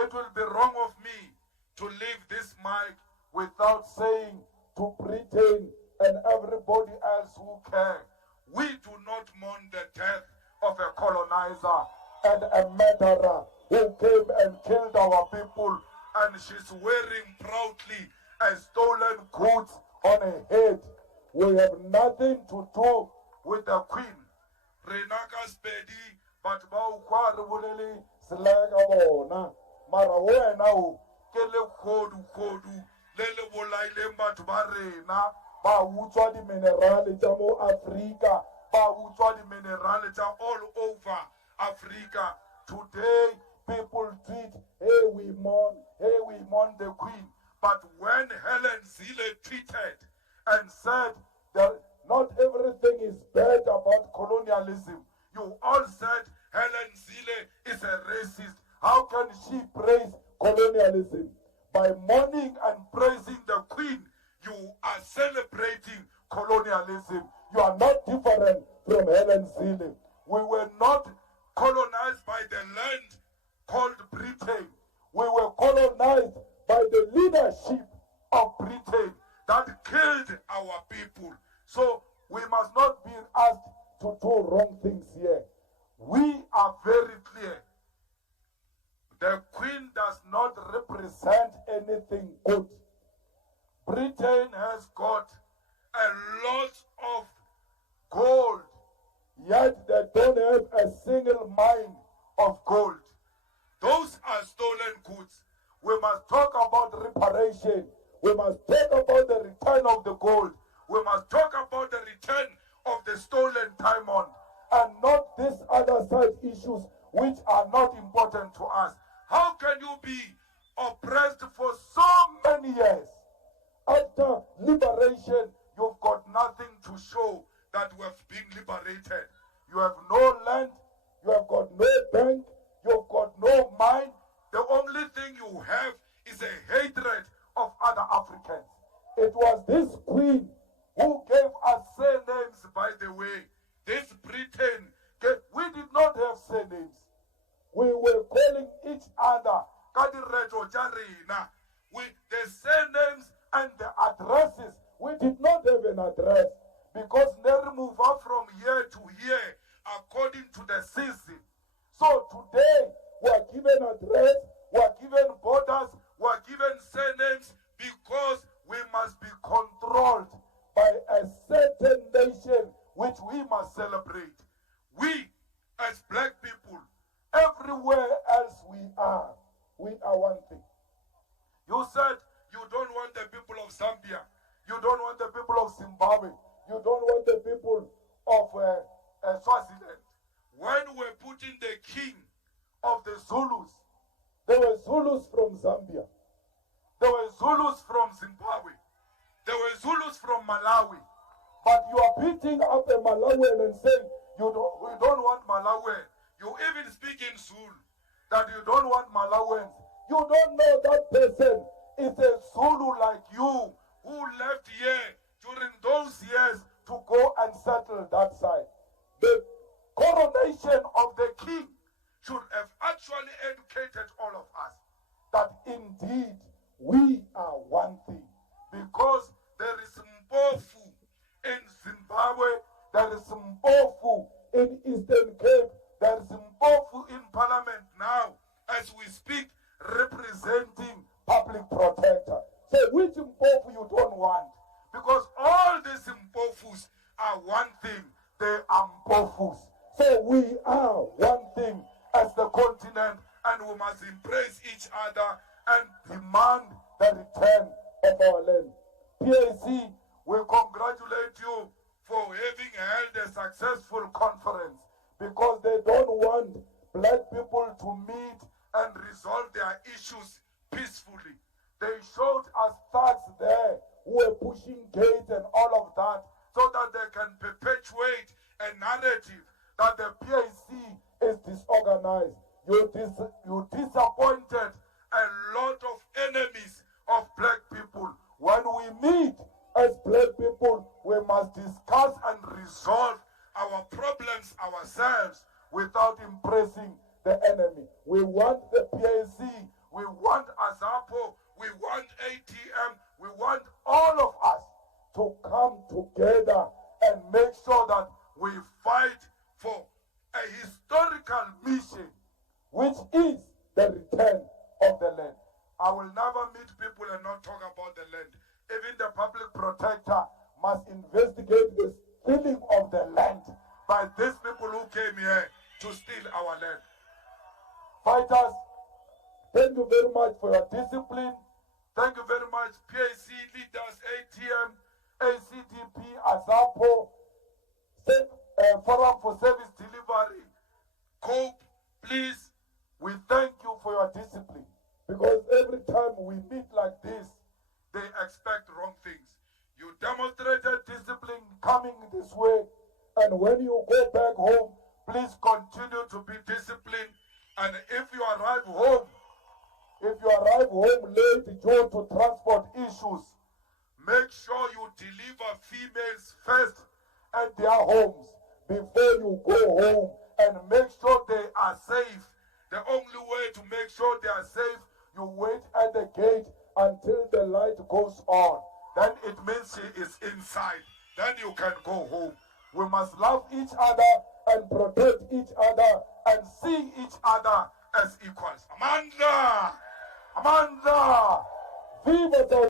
It will be wrong of me to leave this mic without saying to Britain and everybody else who care, we do not mourn the death of a colonizer and a murderer who came and killed our people, and she's wearing proudly a stolen goods on her head. We have nothing to do with the queen. Renaka spedi, but ba really slega bona. Mara wena o kele khodu lele bolaile batho ba rena ba utswa di minerale tsa mo Africa, ba utswa di minerale tsa all over Africa. Today people tweet, hey we mourn the queen. But when Helen Zille tweeted and said that not everything is bad about colonialism, you all said Helen Zille is a racist. How can she praise colonialism? By mourning and praising the queen, you are celebrating colonialism. You are not different from Helen Zille. We were not colonized by the land called Britain. We were colonized by the leadership of Britain that killed our people. So we must not be asked to do wrong things here. We are very clear. The queen does not represent anything good. Britain has got a lot of gold, yet they don't have a single mine of gold. Those are stolen goods. We must talk about reparation. We must talk about the return of the gold. We must talk about the return of the stolen diamond, and not these other side issues which are not important to us. How can you be oppressed for so many years? After liberation, you've got nothing to show that we have been liberated. You have no land, you have got no bank, you've got no mine. The only thing you have is a hatred of other Africans. It was this queen who gave us surnames, by the way. This Britain, we did not have surnames. We were calling each other the surnames and the addresses. We did not have an address because they move up from year to year according to the season. So today we are given address, we are given borders, we are given surnames because we must be controlled by a certain nation which we must celebrate. We as black people, everywhere else we are one thing. You said you don't want the people of Zambia, you don't want the people of Zimbabwe, you don't want the people of Swaziland. When we're putting the king of the Zulus, there were Zulus from Zambia, there were Zulus from Zimbabwe, there were Zulus from Malawi. But you are beating up the Malawian and saying we don't want Malawian. You even speak in Zulu that you don't want Malawians. You don't know that person is a Zulu like you who left here during those years to go and settle that side. The coronation of the king should have actually educated all of us that indeed we are one thing, because there is Mpofu in Zimbabwe, there is Mpofu in Eastern Cape, there is Mpofu in Parliament now, as we speak, representing public protector. So which Mpofu you don't want? Because all these Mpofus are one thing, they are Mpofus. So we are one thing as the continent, and we must embrace each other and demand the return of our land. PAC, we congratulate you for having held a successful conference, because they don't want black people to meet and resolve their issues peacefully. They showed us thugs there who were pushing gates and all of that, so that they can perpetuate a narrative that the PAC is disorganized. You disappointed a lot of enemies of black people. When we meet as black people, we must discuss and resolve our problems ourselves without impressing the enemy. We want the PAC, return of the land. I will never meet people and not talk about the land. Even the public protector must investigate the stealing of the land by these people who came here to steal our land. Fighters, thank you very much for your discipline. Thank you very much, PAC leaders, ATM, ACDP, ASAPO, Forum for Service Delivery, COPE, please, we thank you for your discipline. Because every time we meet like this, they expect wrong things. You demonstrated discipline coming this way, and when you go back home, please continue to be disciplined. And if you arrive home late due to transport issues, make sure you deliver females first at their homes before you go home, and make sure they are safe. The only way to make sure they are safe, you wait at the gate until the light goes on. Then it means she is inside. Then you can go home. We must love each other and protect each other and see each other as equals. Amanda! Viva the